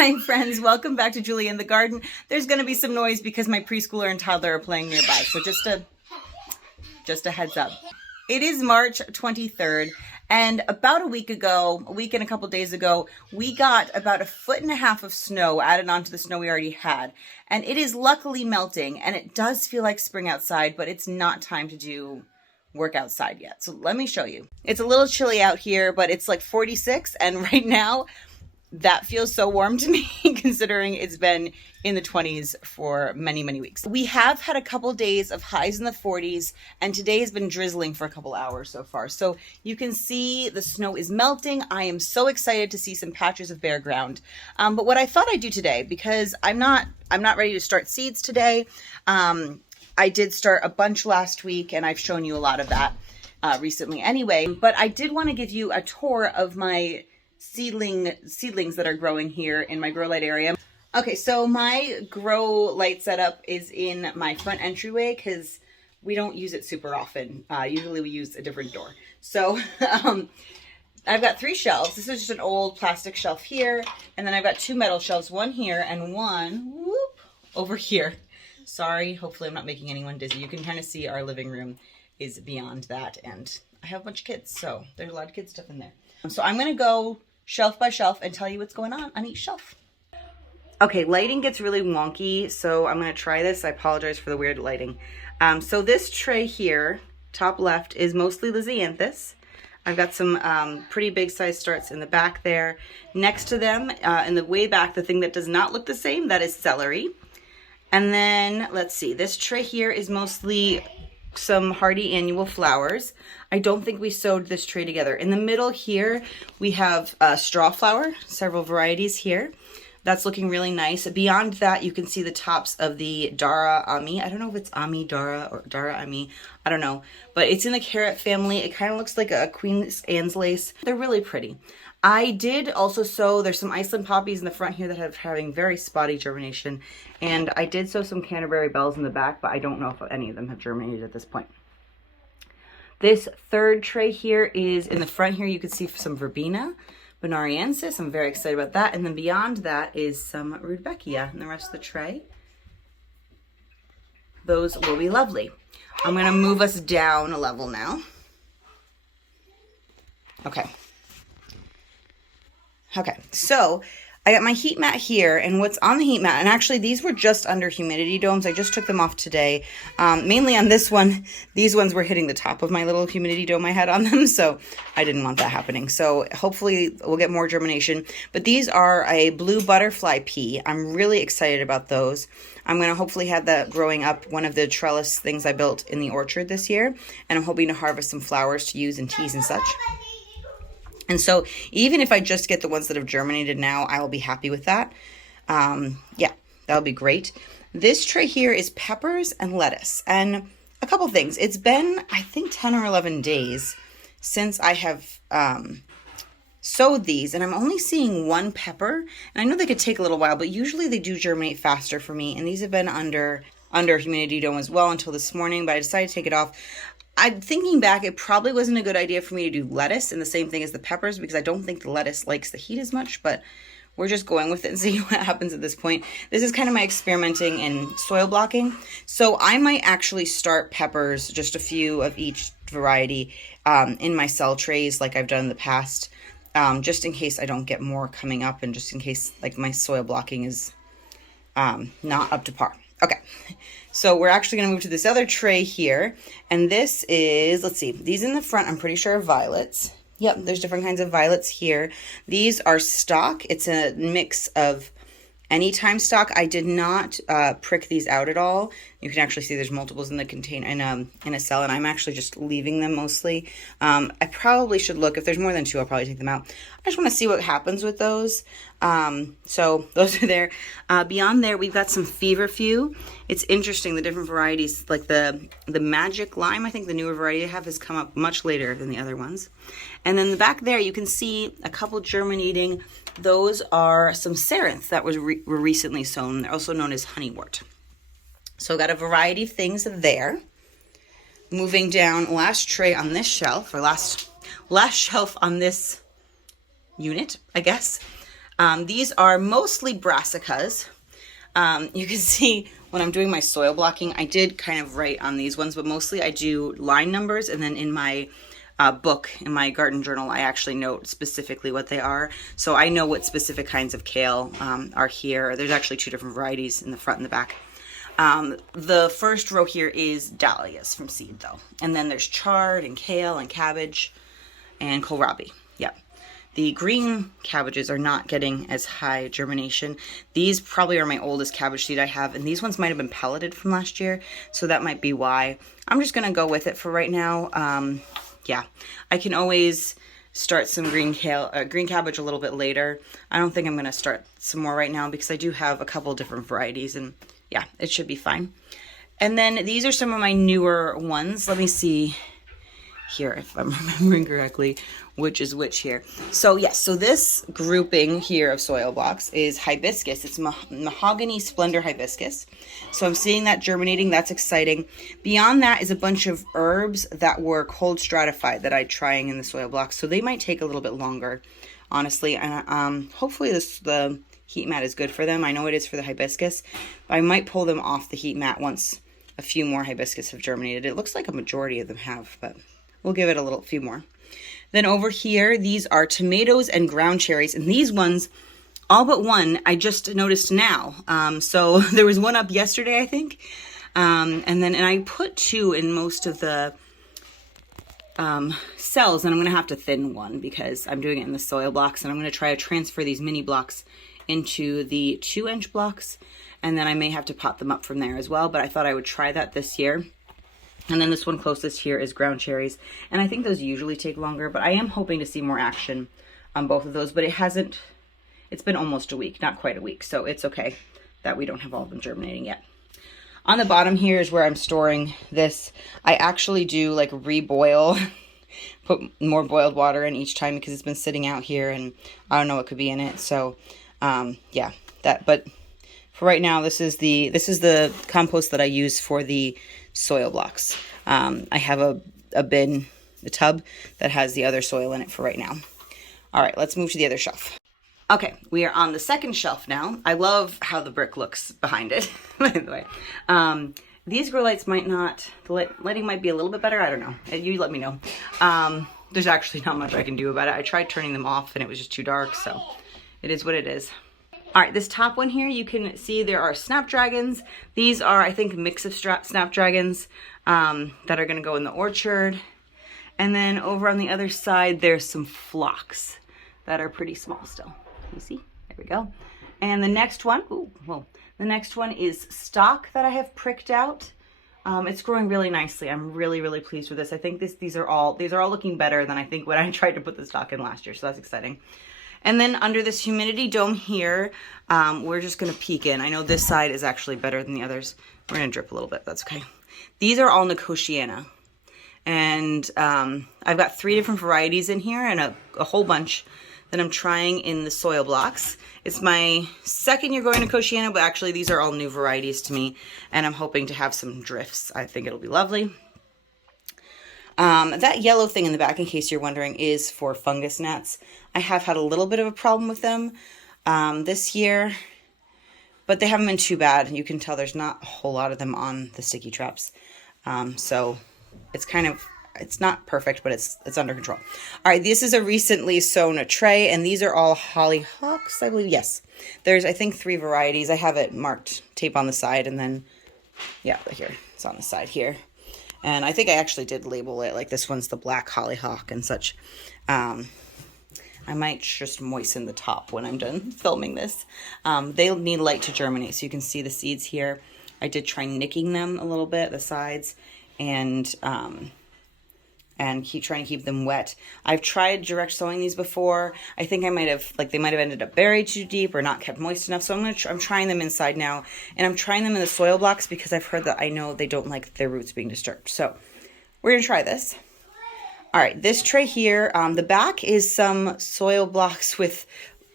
Hi friends, welcome back to Julie in the Garden. There's going to be some noise because my preschooler and toddler are playing nearby, so just a heads up. It is March 23rd, and about a week and a couple days ago, we got about 1.5 feet of snow added onto the snow we already had. And it is luckily melting, and it does feel like spring outside, but it's not time to do work outside yet. So let me show you. It's a little chilly out here, but it's like 46, and right now, that feels so warm to me considering it's been in the 20s for many, many weeks. We have had a couple days of highs in the 40s, and today has been drizzling for a couple hours so far. So you can see the snow is melting. I am so excited to see some patches of bare ground. But what I thought I'd do today, because I'm not ready to start seeds today. I did start a bunch last week, and I've shown you a lot of that recently anyway. But I did want to give you a tour of my seedlings that are growing here in my grow light area. Okay, so my grow light setup is in my front entryway because we don't use it super often. Usually we use a different door. So I've got 3 shelves. This is just an old plastic shelf here. And then I've got 2 metal shelves, one here and one over here. Sorry, hopefully I'm not making anyone dizzy. You can kind of see our living room is beyond that. And I have a bunch of kids, so there's a lot of kid stuff in there. So I'm going to go shelf by shelf and tell you what's going on each shelf. Okay, lighting gets really wonky, so I'm going to try this. I apologize for the weird lighting. So this tray here, top left, is mostly Lisianthus. I've got some pretty big size starts in the back there. Next to them, in the way back, the thing that does not look the same, that is celery. And then, let's see, this tray here is mostly some hardy annual flowers. I don't think we sewed this tray together. In the middle here, we have straw flower, several varieties here. That's looking really nice. Beyond that, you can see the tops of the Dara Ami. I don't know if it's Ami Dara or Dara Ami. I don't know. But it's in the carrot family. It kind of looks like a Queen Anne's lace. They're really pretty. I did also sow, there's some Iceland poppies in the front here that have having very spotty germination. And I did sow some Canterbury bells in the back, but I don't know if any of them have germinated at this point. This third tray here is in the front here. You can see some Verbena, Bonariensis. I'm very excited about that. And then beyond that is some Rudbeckia in the rest of the tray. Those will be lovely. I'm going to move us down a level now. Okay, so I got my heat mat here, and what's on the heat mat, and actually these were just under humidity domes. I just took them off today. Mainly on this one, these ones were hitting the top of my little humidity dome I had on them, so I didn't want that happening. So hopefully we'll get more germination. But these are a blue butterfly pea. I'm really excited about those. I'm going to hopefully have that growing up, one of the trellis things I built in the orchard this year, and I'm hoping to harvest some flowers to use in teas and such. And so even if I just get the ones that have germinated now, I will be happy with that. Yeah, that'll be great. This tray here is peppers and lettuce. And a couple things. It's been, I think, 10 or 11 days since I have sowed these. And I'm only seeing 1 pepper. And I know they could take a little while, but usually they do germinate faster for me. And these have been under humidity dome as well until this morning, but I decided to take it off. I'm thinking back, it probably wasn't a good idea for me to do lettuce and the same thing as the peppers because I don't think the lettuce likes the heat as much, but we're just going with it and seeing what happens at this point. This is kind of my experimenting in soil blocking. So I might actually start peppers, just a few of each variety, in my cell trays like I've done in the past, just in case I don't get more coming up and just in case like my soil blocking is not up to par. Okay, so we're actually going to move to this other tray here, and this is, let's see, these in the front I'm pretty sure are violets. Yep, there's different kinds of violets here. These are stock. It's a mix of anytime stock. I did not prick these out at all. You can actually see there's multiples in the container in a cell, and I'm actually just leaving them mostly. I probably should look. If there's more than 2, I'll probably take them out. I just want to see what happens with those. So those are there. Beyond there, we've got some feverfew. It's interesting, the different varieties, like the magic lime, I think the newer variety I have has come up much later than the other ones. And then the back there, you can see a couple germinating. Those are some ceranth that were recently sown. They're also known as honeywort. So got a variety of things there. Moving down, last tray on this shelf, or last shelf on this unit, I guess. These are mostly brassicas. You can see when I'm doing my soil blocking, I did kind of write on these ones, but mostly I do line numbers, and then in my book, in my garden journal, I actually note specifically what they are. So I know what specific kinds of kale are here. There's actually 2 different varieties in the front and the back. The first row here is dahlias from seed though. And then there's chard and kale and cabbage and kohlrabi. Yep. The green cabbages are not getting as high germination. These probably are my oldest cabbage seed I have, and these ones might have been pelleted from last year, so that might be why. I'm just gonna go with it for right now. Yeah, I can always start some green cabbage a little bit later. I don't think I'm gonna start some more right now because I do have a couple different varieties, and yeah, it should be fine. And then these are some of my newer ones. Let me see here if I'm remembering correctly which is which here. So yes, so this grouping here of soil blocks is hibiscus. It's mahogany splendor hibiscus. So I'm seeing that germinating. That's exciting. Beyond that is a bunch of herbs that were cold stratified that I'm trying in the soil blocks. So they might take a little bit longer, honestly. And hopefully the heat mat is good for them. I know it is for the hibiscus, but I might pull them off the heat mat once a few more hibiscus have germinated. It looks like a majority of them have, but we'll give it a few more. Then over here, these are tomatoes and ground cherries. And these ones, all but one, I just noticed now. So there was one up yesterday, I think. And I put 2 in most of the cells. And I'm going to have to thin one because I'm doing it in the soil blocks. And I'm going to try to transfer these mini blocks into the 2-inch blocks. And then I may have to pot them up from there as well. But I thought I would try that this year. And then this one closest here is ground cherries. And I think those usually take longer, but I am hoping to see more action on both of those. But it's been almost a week, not quite a week. So it's okay that we don't have all of them germinating yet. On the bottom here is where I'm storing this. I actually do like reboil, put more boiled water in each time because it's been sitting out here and I don't know what could be in it. So yeah, but for right now, this is the compost that I use for the soil blocks. I have a bin, a tub that has the other soil in it for right now. All right, let's move to the other shelf. Okay, we are on the second shelf now. I love how the brick looks behind it, by the way. These grow lights might not, the lighting might be a little bit better. I don't know. You let me know. There's actually not much I can do about it. I tried turning them off and it was just too dark, so it is what it is. All right, this top one here, you can see there are snapdragons. These are, I think, a mix of snapdragons that are gonna go in the orchard. And then over on the other side, there's some phlox that are pretty small still. You see, there we go. And the next one, the next one is stock that I have pricked out. It's growing really nicely. I'm really, really pleased with this. I think these are all looking better than I think when I tried to put the stock in last year, so that's exciting. And then under this humidity dome here, we're just gonna peek in. I know this side is actually better than the others. We're gonna drip a little bit, that's okay. These are all Nicotiana. And I've got 3 different varieties in here and a whole bunch that I'm trying in the soil blocks. It's my second year going Nicotiana, but actually these are all new varieties to me. And I'm hoping to have some drifts. I think it'll be lovely. That yellow thing in the back, in case you're wondering, is for fungus gnats. I have had a little bit of a problem with them this year, but they haven't been too bad. You can tell there's not a whole lot of them on the sticky traps. So it's not perfect, but it's under control. All right, this is a recently sown tray, and these are all hollyhocks, I believe. Yes, there's, I think, 3 varieties. I have it marked, tape on the side, and then, yeah, here, it's on the side here. And I think I actually did label it, like this one's the black hollyhock and such. I might just moisten the top when I'm done filming this. They'll need light to germinate, so you can see the seeds here. I did try nicking them a little bit, the sides, and trying to keep them wet. I've tried direct sowing these before. I think they might have ended up buried too deep or not kept moist enough. So I'm trying them inside now, and I'm trying them in the soil blocks because I've heard that I know they don't like their roots being disturbed. So we're gonna try this. All right, this tray here, the back is some soil blocks with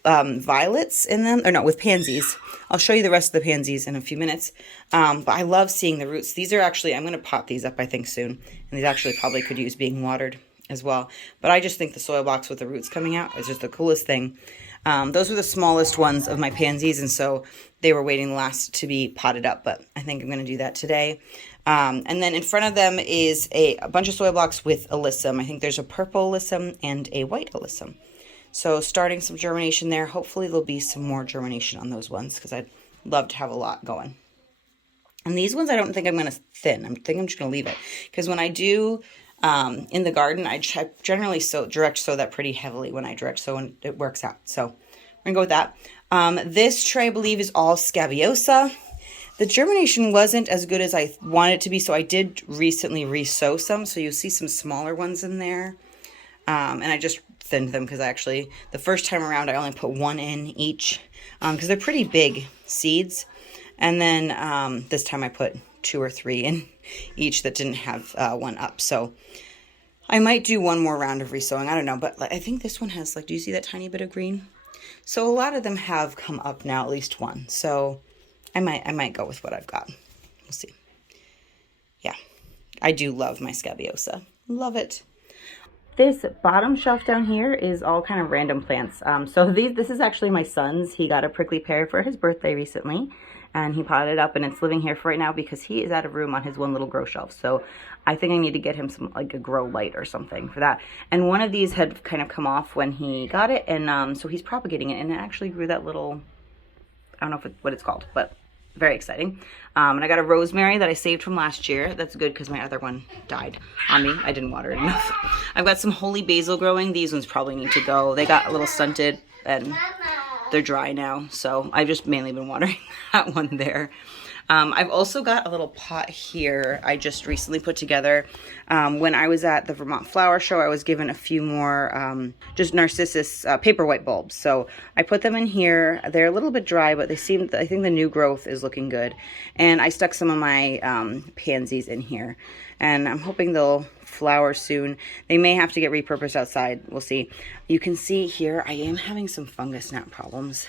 violets in them, or no, with pansies. I'll show you the rest of the pansies in a few minutes. But I love seeing the roots. These are actually, I'm going to pot these up, I think, soon. And these actually probably could use being watered as well. But I just think the soil blocks with the roots coming out is just the coolest thing. Those were the smallest ones of my pansies, and so they were waiting last to be potted up, but I think I'm going to do that today. And then in front of them is a bunch of soil blocks with alyssum. I think there's a purple alyssum and a white alyssum. So starting some germination there. Hopefully there'll be some more germination on those ones because I'd love to have a lot going. And these ones I don't think I'm going to thin. I think I'm just going to leave it. Because when I do in the garden, I generally direct sow that pretty heavily when I direct sow, and it works out. So we're going to go with that. This tray, I believe, is all scabiosa. The germination wasn't as good as I wanted it to be, so I did recently re-sow some. So you'll see some smaller ones in there. And I just thinned them because actually the first time around I only put one in each because they're pretty big seeds. And then this time I put 2 or 3 in each that didn't have one up. So I might do one more round of resowing. I don't know, but I think this one has, like, do you see that tiny bit of green? So a lot of them have come up now, at least one. So I might go with what I've got. We'll see. Yeah, I do love my scabiosa. Love it. This bottom shelf down here is all kind of random plants. So this is actually my son's. He got a prickly pear for his birthday recently, and he potted it up, and it's living here for right now because he is out of room on his one little grow shelf. So I think I need to get him some, like, a grow light or something for that. And one of these had kind of come off when he got it, and so he's propagating it, and it actually grew that little, I don't know what it's called, but very exciting. And I got a rosemary that I saved from last year. That's good because my other one died on me. I didn't water it enough. I've got some holy basil growing. These ones probably need to go. They got a little stunted and they're dry now. So I've just mainly been watering that one there. I've also got a little pot here I just recently put together. When I was at the Vermont flower show, I was given a few more just narcissus paper white bulbs. So I put them in here. They're a little bit dry, but I think the new growth is looking good. And I stuck some of my pansies in here. And I'm hoping they'll flower soon. They may have to get repurposed outside. We'll see. You can see here, I am having some fungus gnat problems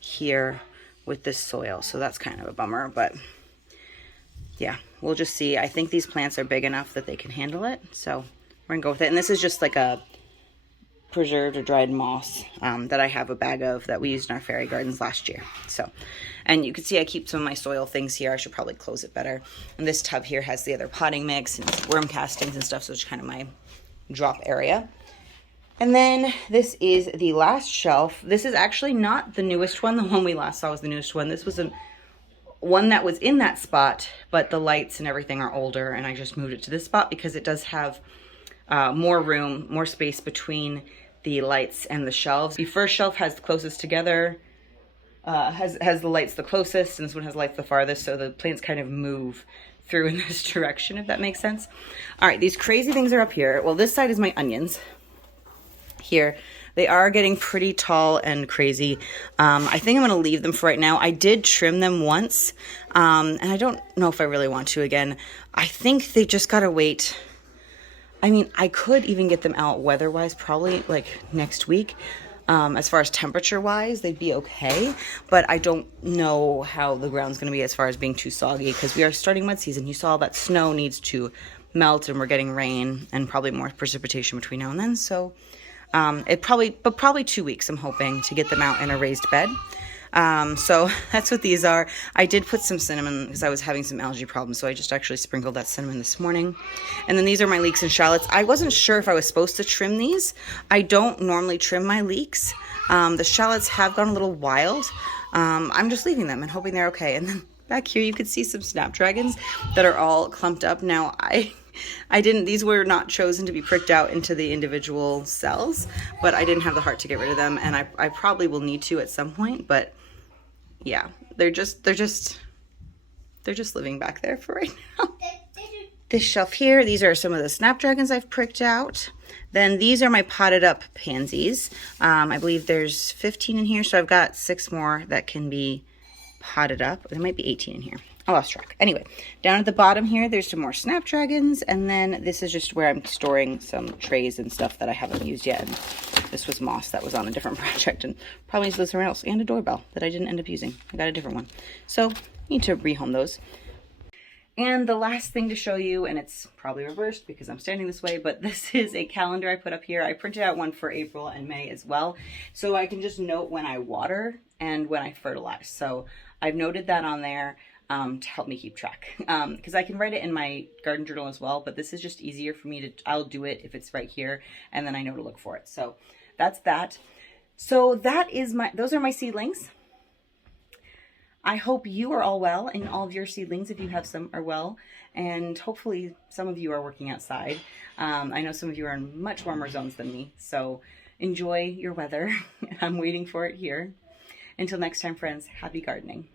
here with this soil, so that's kind of a bummer, but yeah, we'll just see. I think these plants are big enough that they can handle it, so we're gonna go with it. And this is just like a preserved or dried moss that I have a bag of that we used in our fairy gardens last year. So, and you can see I keep some of my soil things here. I should probably close it better. And this tub here has the other potting mix and worm castings and stuff, so it's kind of my drop area. And then this is the last shelf. This is actually not the newest one. The one we last saw was the newest one. This was one that was in that spot, but the lights and everything are older, and I just moved it to this spot because it does have more room, more space between the lights and the shelves. The first shelf has the closest together, has the lights the closest, and this one has lights the farthest, so the plants kind of move through in this direction, if that makes sense. All right, these crazy things are up here. Well, this side is my onions. Here they are getting pretty tall and crazy. I think I'm going to leave them for right now. I did trim them once, and I don't know if I really want to again. I think they just gotta wait. I mean, I could even get them out weather-wise probably like next week. As far as temperature-wise, they'd be okay, but I don't know how the ground's going to be as far as being too soggy because we are starting mud season. You saw that snow needs to melt, and we're getting rain and probably more precipitation between now and then, so probably 2 weeks, I'm hoping, to get them out in a raised bed. So that's what these are. I did put some cinnamon because I was having some algae problems, so I just actually sprinkled that cinnamon this morning. And then these are my leeks and shallots. I wasn't sure if I was supposed to trim these. I don't normally trim my leeks. The shallots have gone a little wild. I'm just leaving them and hoping they're okay. And then back here you could see some snapdragons that are all clumped up. Now these were not chosen to be pricked out into the individual cells, but I didn't have the heart to get rid of them, and I probably will need to at some point, but yeah, they're just living back there for right now. This shelf here, these are some of the snapdragons I've pricked out. Then these are my potted up pansies. I believe there's 15 in here, so I've got 6 more that can be potted up. There might be 18 in here. I lost track. Anyway, down at the bottom here, there's some more snapdragons, and then this is just where I'm storing some trays and stuff that I haven't used yet. And this was moss that was on a different project and probably needs to live somewhere else, and a doorbell that I didn't end up using. I got a different one. So, need to rehome those. And the last thing to show you, and it's probably reversed because I'm standing this way, but this is a calendar I put up here. I printed out one for April and May as well, so I can just note when I water and when I fertilize. So I've noted that on there to help me keep track, because I can write it in my garden journal as well, but this is just easier for me to, I'll do it if it's right here, and then I know to look for it. So that's that. So those are my seedlings. I hope you are all well, and all of your seedlings, if you have some, are well, and hopefully some of you are working outside. I know some of you are in much warmer zones than me, so enjoy your weather. I'm waiting for it here. Until next time, friends, happy gardening.